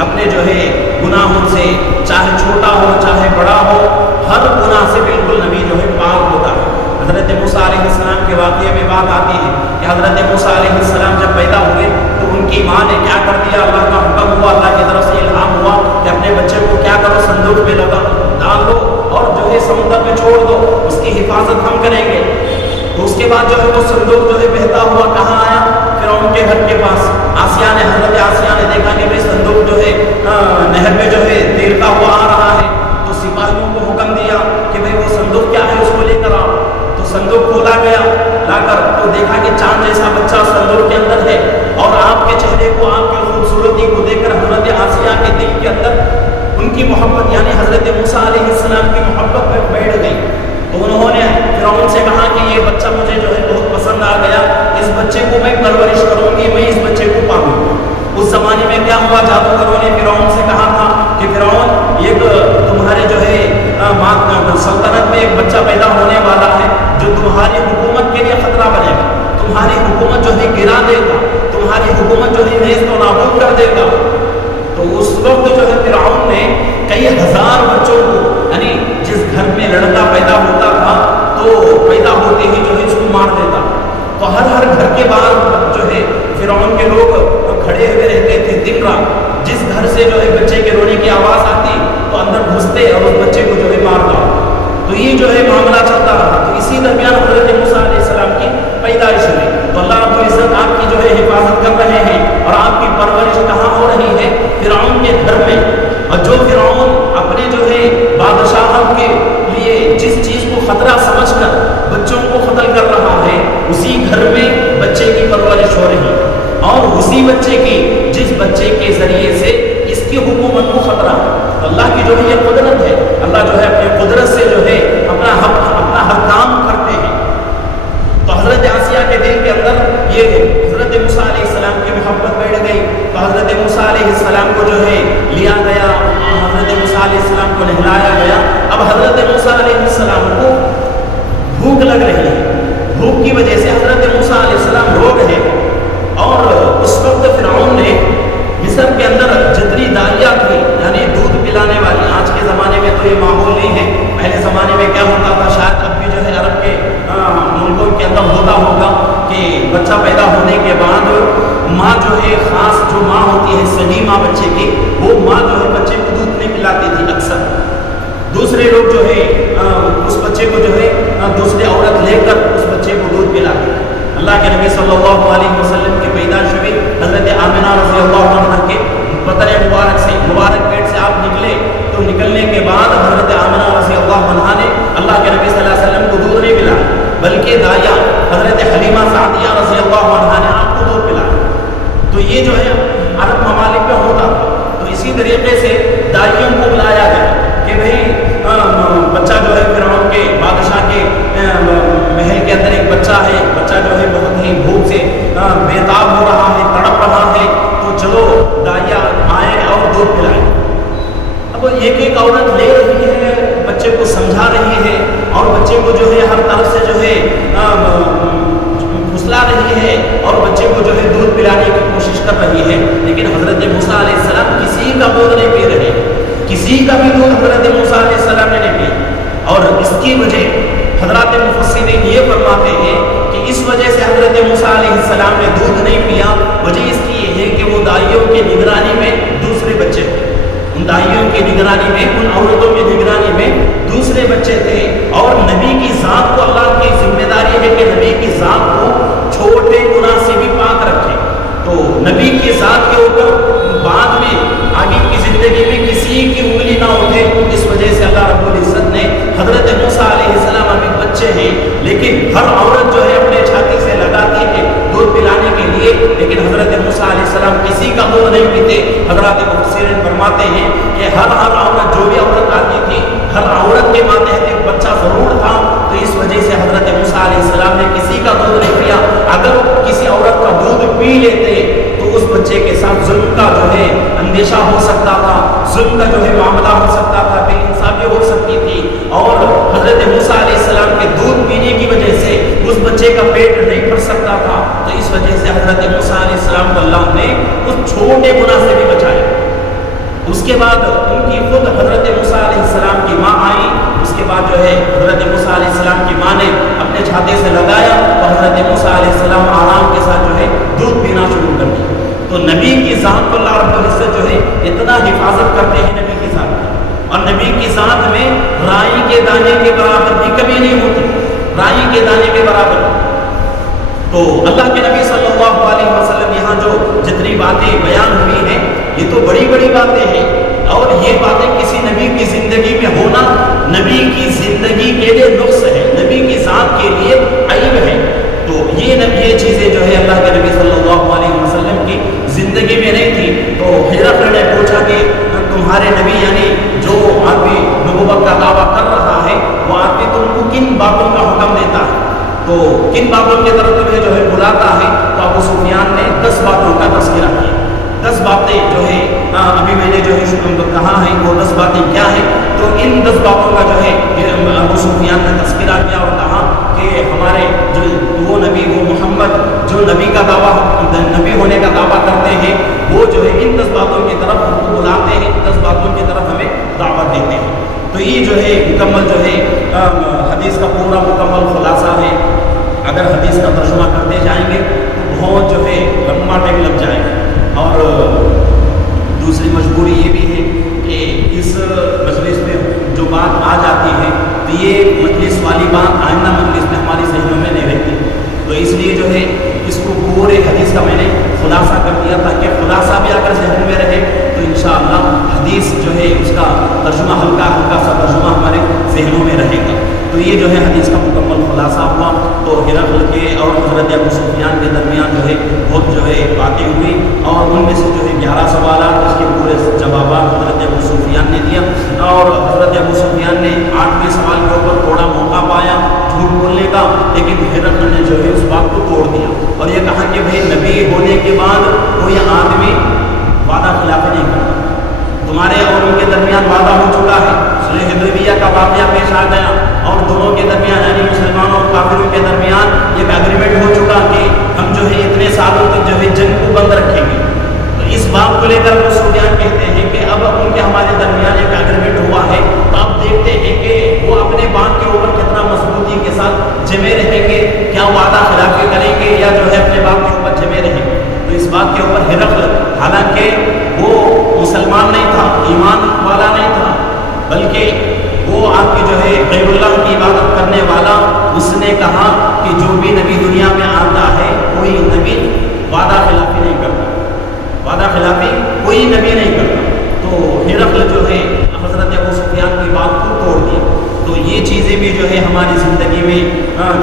اپنے جو ہے گناہوں سے، چاہے چھوٹا ہو چاہے بڑا ہو، ہر گناہ سے بالکل نبی جو ہے پاک ہوتا ہے۔ حضرت موسیٰ علیہ السلام کے واقعے میں بات آتی ہے کہ حضرت موسیٰ علیہ السلام جب پیدا ہوئے تو ان کی ماں نے کیا کر دیا، اللہ کا حکم ہوا، اللہ کی طرف سے الہام ہوا کہ اپنے بچے کو کیا کرو، صندوق میں ڈال دو اور جو ہے سمندر میں چھوڑ دو، اس کی حفاظت ہم کریں گے۔ تو اس کے بعد جو ہے وہ صندوق جو ہے بہتا ہوا کہاں آیا؟ فرعون کے گھر کے پاس۔ حضرت آسیہ نے دیکھا کہ بھئی صندوق جو ہے نہر میں جو ہے تیرتا ہوا آ رہا ہے، تو سپاہیوں کو حکم دیا کہ بھئی وہ صندوق کیا ہے، اس کو لے کر آؤ۔ تو صندوق کھولا گیا، لا کر تو دیکھا کہ چاند جیسا بچہ صندوق کے اندر ہے، اور آپ کے چہرے کو، آپ کی خوبصورتی کو دیکھ کر حضرت آسیہ کے دل کے اندر ان کی محبت یعنی حضرت موسیٰ علیہ السلام کی محبت میں بیٹھ گئی۔ تو انہوں نے فرعون سے کہا کہ یہ بچہ مجھے جو ہے بہت پسند آ گیا، اس بچے کو میں پرورش کروں گی، میں اس بچے کو پالوں گی۔ اس زمانے میں کیا ہوا، جادوگروں نے فرعون سے کہا تھا کہ فرعون یہ تمہارے جو ہے سلطنت میں ایک بچہ پیدا ہونے والا ہے جو تمہاری حکومت کے لیے خطرہ بنے گا، تمہاری حکومت جو ہے گرا دے گا، تمہاری حکومت جو ہے نیست و نابود کر دے گا۔ تو اس وقت جو ہے فرعون نے کئی ہزار بچوں کو، یعنی جس گھر میں لڑکا پیدا ہوتا تھا تو پیدا ہوتے ہی جو ہے اس کو مار دیتا۔ تو ہر گھر کے باہر جو ہے فرعون کے لوگ کھڑے ہوئے رہتے تھے دن رات، جس گھر سے جو ہے بچے کے رونے کی آواز آتی تو اندر گھستے اور اس بچے کو جو ہے مارتا۔ تو یہ جو ہے معاملہ چلتا رہا۔ تو اسی درمیان حضرت موسیٰ علیہ السلام کی پیدائش ہوئی۔ تو اللہ رب العزت آپ کی جو ہے حفاظت کر رہے ہیں، اور آپ کی پرورش کہاں ہو رہی ہے؟ فرعون کے گھر میں۔ اور جو فرعون اپنے جو ہے بادشاہت کے لیے جس چیز کو خطرہ سمجھ کر بچوں کو قتل کر رہا ہے، اسی گھر میں بچے کی پرورش ہو رہی ہے، اور اسی بچے کی، جس بچے کے ذریعے سے اس کی حکومت کو خطرہ ہے۔ تو اللہ کی جو ہے یہ قدرت ہے، اللہ جو ہے اپنی قدرت سے جو ہے اپنا ہر کام کرتے ہیں۔ تو حضرت آسیہ کے دل کے اندر یہ حضرت موسیٰ علیہ السلام کی محبت بیٹھ گئی۔ تو حضرت موسیٰ علیہ السلام کو جو ہے لیا گیا، حضرت موسیٰ علیہ السلام کو نہلایا گیا۔ اب حضرت موسیٰ علیہ السلام کو بھوک لگ رہی ہے، بھوک کی وجہ سے حضرت موسیٰ علیہ السلام رو رہے ہیں، اور اس وقت فرعون نے مصر کے اندر جتنی دالیاں تھی، یعنی دودھ پلانے والی، آج کے زمانے میں تو یہ معمول نہیں ہے، پہلے زمانے میں کیا ہوتا تھا، شاید اب بھی جو ہے عرب کے ملکوں کے اندر ہوتا ہوگا کہ بچہ پیدا ہونے کے بعد ماں جو ہے، خاص جو ماں ہوتی ہے سگی ماں بچے کی، وہ ماں جو ہے بچے کو دودھ نہیں پلاتی تھی، اکثر دوسرے لوگ جو ہے اس بچے کو جو ہے دوسری عورت لے کر اس بچے کو دودھ پلاتے۔ اللہ کے نبی صلی اللہ علیہ وسلم کی پیدائش ہوئی حضرت آمنہ رضی اللہ عنہ کے بطن مبارک سے، مبارک پیٹ سے آپ نکلے، تو نکلنے کے بعد حضرت آمنہ رضی اللہ عنہ نے اللہ کے نبی صلی اللہ علیہ وسلم کو دودھ نہیں پلایا، بلکہ دائیا حضرت حلیمہ سعدیہ رضی اللہ عنہ نے آپ کو دودھ پلایا۔ تو یہ جو ہے عرب ممالک میں ہوتا تھا۔ تو اسی طریقے سے دائیوں کو بلایا گیا کہ بھئی بچہ جو ہے فرعون کے بادشاہ کے محل کے اندر ایک بچہ ہے، بچہ جو ہے بہت ہی بھوک سے بےتاب ہو رہا ہے، تڑپ رہا ہے، تو چلو دائیا آئے اور دودھ پلائیں۔ اب ایک ایک عورت لے رہی ہے، بچے کو سمجھا رہی ہے، اور بچے کو جو ہے ہر طرف سے جو ہے پھسلا رہی ہے، اور بچے کو جو ہے دودھ پلانے کی کوشش کر رہی ہے، لیکن حضرت موسیٰ علیہ السلام کسی کا دودھ نہیں پی رہے، کسی کا بھی دودھ حضرت موسیٰ علیہ السلام نے نہیں پیا۔ اور اس کی وجہ حضرات مفسرین یہ فرماتے ہیں کہ اس وجہ سے حضرت موسیٰ علیہ السلام نے دودھ نہیں پیا، وجہ اس کی یہ ہے کہ وہ دائیوں کی نگرانی میں دوسرے بچے تھے، ان دائیوں کی نگرانی میں، ان عورتوں کی نگرانی میں دوسرے بچے تھے، اور نبی کی ذات کو اللہ کی ذمہ داری ہے کہ نبی کی ذات کو چھوٹے گناہ سے بھی پاک رکھے۔ تو نبی کی ذات کے اوپر بعد میں آگے کی زندگی میں کسی کی انگلی نہ اٹھے، اس وجہ سے اللہ رب العزت نے حضرت موسیٰ علیہ السلام ابھی بچے ہیں، لیکن ہر عورت جو ہے اپنے چھاتی سے لگاتی ہے دودھ پلانے کے لیے، لیکن حضرت موسیٰ علیہ السلام کسی کا دودھ نہیں پیتے۔ حضرات مفسرین فرماتے ہیں کہ ہر عورت، جو بھی عورت آتی تھی، ہر عورت کے ماتحت ایک بچہ ضرور تھا، تو اس وجہ سے حضرت موسیٰ علیہ السلام نے کسی کا دودھ نہیں پیا۔ اگر کسی عورت کا دودھ پی لیتے تو اس بچے کے ساتھ ظلم کا جو ہے اندیشہ ہو سکتا تھا، ظلم کا جو ہے معاملہ ہو سکتا تھا، بے انصافی ہو سکتی تھی، اور حضرت موسیٰ علیہ السلام کے دودھ پینے کی وجہ سے اس بچے کا پیٹ نہیں بھر سکتا تھا۔ تو اس وجہ سے حضرت موسیٰ علیہ السلام کو اللہ نے اس چھوٹے گناہ سے بھی بچایا۔ اس کے بعد ان کی خود حضرت موسیٰ علیہ السلام کی ماں آئی، اس کے بعد جو ہے حضرت موسیٰ علیہ السلام کی ماں نے اپنے چھاتے سے لگایا اور حضرت موسیٰ علیہ السلام آرام کے ساتھ جو ہے دودھ پینا شروع کر دیا۔ تو نبی کی ذات کو اللہ رب العزت جو ہے اتنا حفاظت کرتے ہیں نبی کی ذات کی، اور نبی کی ذات میں رائی کے دانے کے برابر بھی کمی نہیں ہوتی، رائی کے دانے کے برابر۔ تو اللہ کے نبی صلی اللہ علیہ وسلم یہاں جو جتنی باتیں بیان ہوئی ہیں یہ تو بڑی بڑی باتیں ہیں، اور یہ باتیں کسی نبی کی زندگی میں ہونا نبی کی زندگی کے لیے نقص ہے، نبی کی ذات کے لیے عیب ہے۔ تو یہ چیزیں جو ہے اللہ کے نبی صلی اللہ علیہ وسلم کی زندگی میں نہیں تھی۔ تو ہرقل نے پوچھا کہ تمہارے نبی یعنی جو آدمی نبوت کا دعویٰ کر رہا ہے وہ آدمی تم کو کن باتوں کا حکم دیتا ہے، تو کن باتوں کی طرف تمہیں جو ہے بلاتا ہے؟ تو ابو سفیان نے 10 باتوں کا تذکرہ کیا۔ 10 باتیں جو ہے ابھی میں نے جو ہے کہا ہے وہ 10 باتیں کیا ہیں، تو ان 10 باتوں کا جو ہے ابو سفیان نے تذکرہ کیا اور کہا کہ ہمارے جو وہ نبی وہ محمد جو نبی کا دعویٰ نبی ہونے کا دعویٰ کرتے ہیں وہ جو ہے ان 10 باتوں کی طرف ہم کو بلاتے ہیں، 10 باتوں کی طرف ہمیں دعوت دیتے ہیں۔ تو یہ جو ہے مکمل جو ہے حدیث کا پورا مکمل خلاصہ ہے۔ اگر حدیث کا ترجمہ کرتے جائیں گے تو بہت جو ہے لمبا ٹائم لگ جائے گا، اور دوسری مجبوری یہ بھی ہے کہ اس مجلس میں جو بات آ جاتی ہے تو یہ مجلس والی بات آئندہ مجلس میں ہماری ذہنوں میں نہیں رہتی، تو اس لیے جو ہے اس کو پورے حدیث کا میں نے خلاصہ کر دیا تاکہ خلاصہ بھی اگر ذہن میں رہے تو انشاءاللہ حدیث جو ہے اس کا ترجمہ ہلکا سا ترجمہ ہمارے ذہنوں میں رہے گا۔ تو یہ جو ہے حدیث کا مکمل خلاصہ ہوا۔ تو ہرقل کے اور حضرت ابو سفیان کے درمیان جو ہے بہت جو ہے باتیں ہوئی، اور ان میں سے جو ہے 11 سوالات اس کے پورے جوابات حضرت ابو سفیان نے دیا، اور حضرت ابو سفیان نے 8ویں سوال کے اوپر تھوڑا موقع پایا جھوٹ بولنے کا، لیکن ہرقل نے جو ہے اس بات کو توڑ دیا اور یہ کہا کہ بھائی نبی ہونے کے بعد کوئی آدمی وعدہ خلاف نہیں کرتا، تمہارے اور ان کے درمیان وعدہ ہو چکا ہے، صلح حدیبیہ کا واقعہ پیش آ گیا اور دونوں کے درمیان یعنی مسلمانوں اور کافروں کے درمیان ایک ایگریمنٹ ہو چکا کہ ہم جو ہے اتنے سالوں تک جو ہے جنگ کو بند رکھیں گے۔ تو اس بات کو لے کر وہ سفیان کہتے ہیں کہ اب ان کے ہمارے درمیان ایک ایگریمنٹ ہوا ہے، تو اب دیکھتے ہیں کہ وہ اپنے بات کے اوپر کتنا مضبوطی کے ساتھ جمے رہیں گے، کیا وعدہ خلافی کریں گے یا جو ہے اپنے بات کے اوپر جمے رہیں گے۔ تو اس بات کے اوپر ہرقل حالانکہ وہ مسلمان نہیں تھا، ایمان والا نہیں تھا، بلکہ وہ آپ کی جو ہے غیر اللہ کی عبادت کرنے والا، اس نے کہا کہ جو بھی نبی دنیا میں آتا ہے کوئی نبی وعدہ خلافی نہیں کرتا، وعدہ خلافی کوئی نبی نہیں کرتا۔ تو ہرقل جو ہے حضرت ابو سفیان کی بات کو توڑ دیا۔ تو یہ چیزیں بھی جو ہے ہماری زندگی میں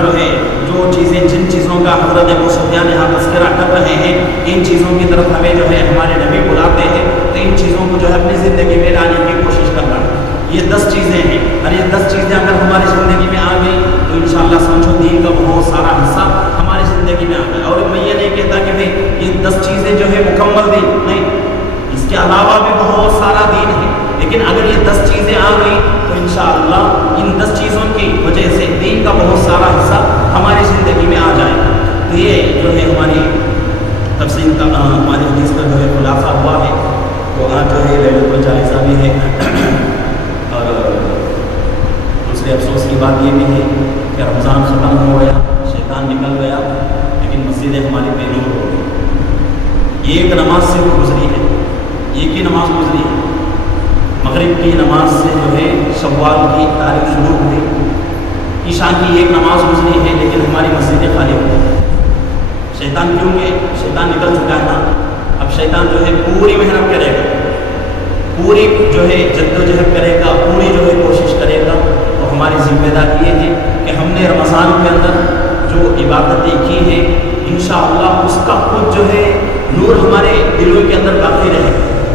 جو ہے جو چیزیں جن چیزوں کا حضرت ابو سفیان یہاں تذکرہ کر رہے ہیں ان چیزوں کی طرف ہمیں جو ہے ہمارے نبی بلاتے ہیں، تو ان چیزوں کو جو ہے اپنی زندگی میں لانے کی کوشش کرنا ہے۔ یہ 10 چیزیں ہیں، اور یہ 10 چیزیں اگر ہماری زندگی میں آ گئی تو انشاءاللہ سمجھو دین کا بہت سارا حصہ ہماری زندگی میں آ گیا۔ اور میں یہ نہیں کہتا کہ بھئی یہ 10 چیزیں جو ہے مکمل دین نہیں، اس کے علاوہ بھی بہت سارا دین ہے، لیکن اگر یہ 10 چیزیں آ گئی تو انشاءاللہ ان 10 چیزوں کی وجہ سے دین کا بہت سارا حصہ ہماری زندگی میں آ جائے گا۔ تو یہ جو ہے ہماری تفصیل کا ہماری حدیث کا جو ہے خلاصہ ہوا ہے۔ تو آج جو ہے لیلۃ الجائزہ بھی ہے، اور دوسرے افسوس کی بات یہ بھی ہے کہ رمضان ختم ہو گیا، شیطان نکل گیا، لیکن مسجدیں ہماری بے نور ہو گئی۔ یہ ایک نماز سے وہ گزری ہے، ایک ہی نماز گزری ہے، مغرب کی نماز سے جو ہے شوال کی تاریخ شروع ہوئی، عشاء کی ایک نماز گزری ہے، لیکن ہماری مسجدیں خالی ہو گئی۔ شیطان کیوں کہ شیطان نکل چکا ہے نا، اب شیطان جو ہے پوری محنت کرے گا، پوری جو ہے جدوجہد کرے گا، پوری جو ہے کوشش کرے گا۔ تو ہماری ذمہ داری یہ ہے کہ ہم نے رمضان کے اندر جو عبادتیں کی ہیں انشاءاللہ اس کا خود جو ہے نور ہمارے دلوں کے اندر باقی رہے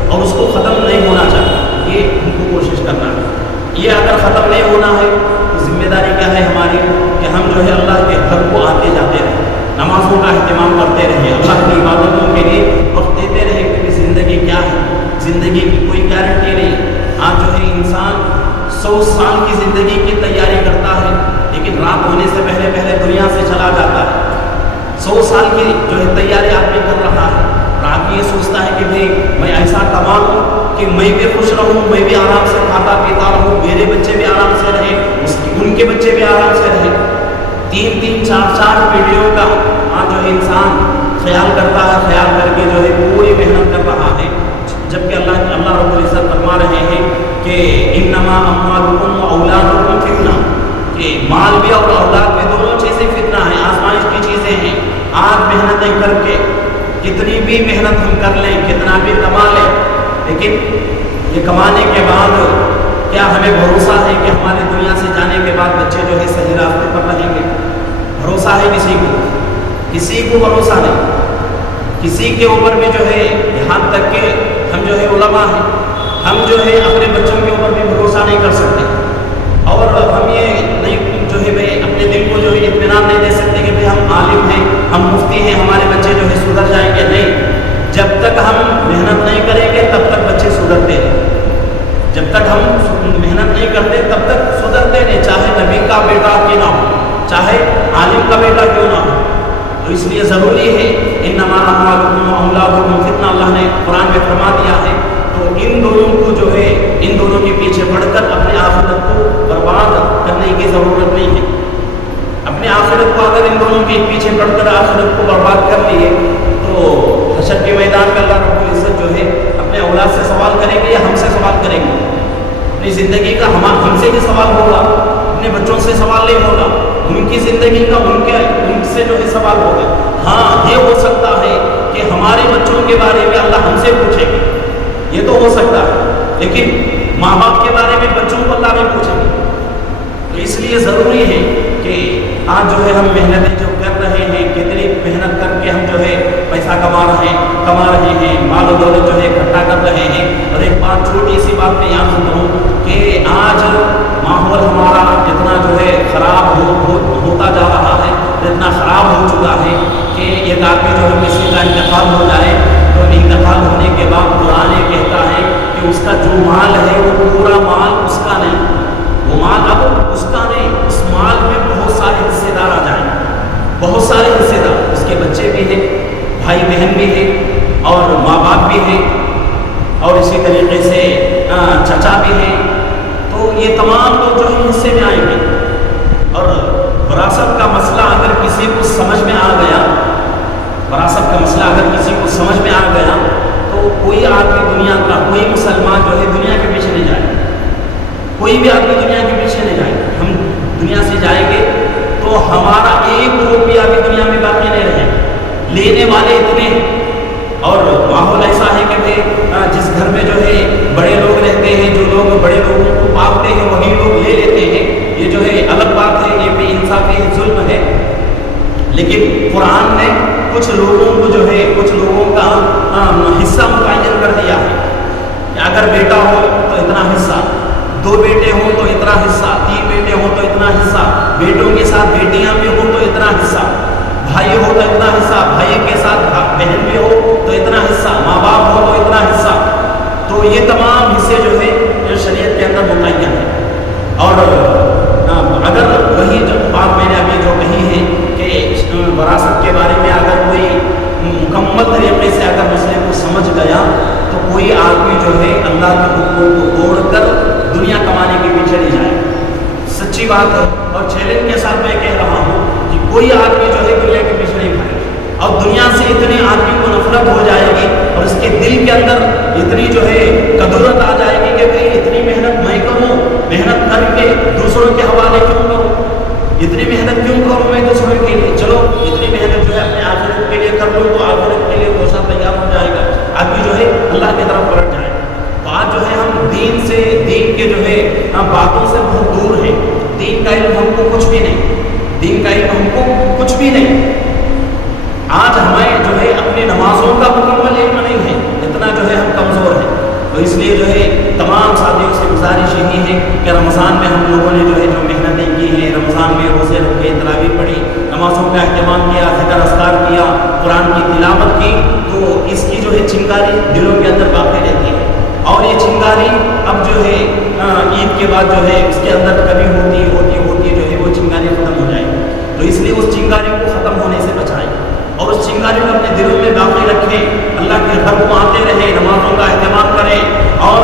اور اس کو ختم نہیں ہونا چاہیے، یہ ہم کو کوشش کرنا ہے۔ یہ اگر ختم نہیں ہونا ہے تو ذمہ داری کیا ہے ہماری کہ ہم جو ہے اللہ کے گھر کو آتے جاتے رہیں، نمازوں کا اہتمام کرتے رہیں، اللہ کی عبادتوں کے لیے وقت دیتے رہیں، کیونکہ زندگی کیا ہے، زندگی کی کوئی گارنٹی نہیں۔ آج جو ہے انسان 100 سال کی زندگی کی تیاری کرتا ہے، لیکن رات ہونے سے پہلے دنیا سے چلا جاتا ہے۔ 100 سال کی جو ہے تیاری آدمی کر رہا ہے، اور آدمی یہ سوچتا ہے کہ بھئی میں ایسا کماؤں کہ کہ میں بھی خوش رہوں، میں بھی آرام سے کھاتا پیتا رہوں، میرے بچے بھی آرام سے رہیں، ان کے بچے بھی آرام سے رہیں۔ 3-3 4-4 پیڑھیوں کا آج جو ہے انسان خیال کرتا ہے، خیال کر کے جو ہے پوری محنت کر رہا ہے، جبکہ اللہ رب العزت فرما رہے ہیں کہ انما اموالکم و اولادکم فتنہ، کہ مال بھی اور اولاد بھی دونوں چیزیں فتنہ ہیں، آزمائش کی چیزیں ہیں۔ آج محنتیں کر کے کتنی بھی محنت ہم کر لیں، کتنا بھی کما لیں، لیکن یہ کمانے کے بعد کیا ہمیں بھروسہ ہے کہ ہمارے دنیا سے جانے کے بعد بچے جو ہے صحیح راستے پر رہیں گے؟ بھروسہ ہے کسی کو؟ کسی کو بھروسہ نہیں۔ کسی کے اوپر بھی جو ہے، یہاں تک کہ ہم جو ہے علماء ہیں، ہم جو ہے اپنے بچوں کے اوپر بھی بھروسہ نہیں کر سکتے، اور ہم یہ نہیں جو ہے بھائی اپنے دل کو جو ہے اطمینان نہیں دے سکتے کہ بھائی ہم عالم ہیں، ہم مفتی ہیں، ہمارے بچے جو ہے سدھر جائیں گے۔ نہیں، جب تک ہم محنت نہیں کریں گے تب تک بچے سدھرتے ہیں، جب تک ہم محنت نہیں کرتے تب تک سدھرتے نہیں، چاہے نبی کا بیٹا کیوں نہ ہو، چاہے عالم کا بیٹا کیوں نہ ہو۔ تو اس لیے ضروری ہے، انما اموالکم و اولادکم فتنہ اللہ نے قرآن میں فرما دیا ہے، تو ان دونوں کو جو ہے، ان دونوں کے پیچھے پڑھ کر اپنے آخرت کو برباد کرنے کی ضرورت نہیں ہے۔ اپنے آخرت کو اگر ان دونوں کے پیچھے پڑھ کر آخرت کو برباد کر لیے تو حشر کے میدان میں اللہ رب العزت جو ہے اپنے اولاد سے سوال کریں گے یا ہم سے سوال کریں گے؟ اپنی زندگی کا ہم سے ہی سوال ہوگا، اپنے بچوں سے سوال نہیں ہوگا، ان کی زندگی کا ان سے جو ہے سوال ہوگا۔ ہاں، یہ ہو سکتا ہے کہ ہمارے بچوں کے بارے میں اللہ ہم سے پوچھے گا، یہ تو ہو سکتا ہے، لیکن ماں باپ کے بارے میں بچوں کو اللہ نہیں پوچھے گا۔ تو اس لیے ضروری ہے کہ آج جو ہے ہم محنتیں جو کر رہے ہیں، کتنی محنت کر کے ہم جو ہے پیسہ کما رہے ہیں، مال و دولت جو ہے اکٹھا کر رہے ہیں۔ اور ایک بات، چھوٹی سی بات میں یاد کروں کہ آج ماحول ہمارا اتنا جو ہے خراب ہوتا جا رہا ہے، اتنا خراب ہو چکا ہے کہ ایک آدمی جو ہے کسی کا انتقال ہو جائے تو انتقال ہونے کے بعد قرآن یہ کہتا ہے کہ اس کا جو مال ہے وہ پورا مال اس کا نہیں، وہ مال اب اس کا نہیں، اس مال میں بہت سارے حصے دار آ جائیں، بہت سارے حصے دار، اس کے بچے بھی ہیں، بھائی بہن بھی ہیں، اور ماں باپ بھی ہیں، اور اسی طریقے سے چچا بھی ہیں۔ تو یہ تمام لوگ جو ہے حصے میں آئیں گے، اور وراثت کا مسئلہ اگر کسی کو سمجھ میں آ گیا، وراثت کا مسئلہ اگر کسی کو سمجھ میں آ گیا تو کوئی آدمی دنیا کا، کوئی مسلمان جو ہے دنیا کے پیچھے نہیں جائے، کوئی بھی آدمی دنیا کے پیچھے نہیں جائے۔ ہم دنیا سے جائیں گے تو ہمارا 1 روپیہ بھی دنیا میں باقی نہیں رہے، لینے والے اتنے ہیں، اور ماحول ایسا ہے کہ جس گھر میں جو ہے بڑے لوگ رہتے ہیں، جو لوگ بڑے لوگوں کو پالتے ہیں وہی لوگ لے لیتے ہیں، یہ جو ہے الگ بات ہے، یہ بے انصافی ہے، ظلم ہے۔ لیکن قرآن نے کچھ لوگوں کو جو ہے، کچھ لوگوں کا حصہ متعین کر دیا ہے کہ اگر بیٹا ہو تو اتنا حصہ، 2 بیٹے ہوں تو اتنا حصہ، 3 بیٹے ہوں تو اتنا حصہ، بیٹوں کے ساتھ بیٹیاں بھی ہوں تو اتنا حصہ، بھائی ہو تو اتنا حصہ، بھائی کے ساتھ بہن بھی ہو تو اتنا حصہ، ماں باپ ہو تو اتنا حصہ۔ تو یہ تمام حصے جو ہے شریعت کے اندر متعین ہے۔ اور اگر وہی جو بات میں نے ابھی جو کہی ہے کہ وراثت کے بارے میں اگر کوئی مکمل طریقے سے اگر مسئلے کو سمجھ گیا تو کوئی آدمی جو ہے اللہ کے حکم کو توڑ کر دنیا کمانے کے پیچھے نہیں جائے، سچی بات ہے۔ اور چیلنج کے ساتھ میں کہہ رہا ہوں کہ کوئی آدمی جو ہے دنیا کے پیچھے نہیں بھاگے، اور دنیا سے اتنے آدمی کو نفرت ہو جائے گی اور اس کے دل کے اندر اتنی جو ہے قدرت آ جائے گی کہ بھئی اتنی محنت میں کروں، محنت کر کے دوسروں کے حوالے کیوں کروں، اتنی محنت کیوں کروں میں دوسروں کے لیے، چلو اتنی محنت جو ہے اپنے آخرت کے لیے کر لوں تو آخرت کے لیے گوشہ تیار ہو جائے گا، آدمی جو ہے اللہ کی طرف پلٹ جائے۔ تو آج جو ہے ہم دین کے جو ہے باتوں سے بہت دور ہیں، دین کا علم ہم کو کچھ بھی نہیں، دین کا علم ہم کو کچھ بھی نہیں۔ آج ہمیں جو ہے اپنی نمازوں کا مکمل علم نہیں ہے، اتنا جو ہے ہم کمزور ہیں۔ تو اس لیے جو ہے تمام ساتھیوں سے گزارش یہی ہے کہ رمضان میں ہم لوگوں نے جو ہے جو محنتیں کی ہیں، رمضان میں روزے رکھے، تراویح پڑھی، نمازوں کا اہتمام کیا، ذکر اذکار کیا، قرآن کی تلاوت کی، تو اس کی جو ہے چنگاری دلوں کے اندر باقی رہتی ہے۔ اور یہ چنگاری اب جو ہے عید کے بعد جو ہے اس کے اندر کمی ہوتی جو ہے وہ چنگاری ختم ہو جائے گی۔ تو اس لیے اس چنگاری کو ختم ہونے سے بچائیں اور اس چنگاری کو اپنے دلوں میں باقی رکھیں، اللہ کے گھر کو آتے رہیں، نمازوں کا اہتمام کریں، اور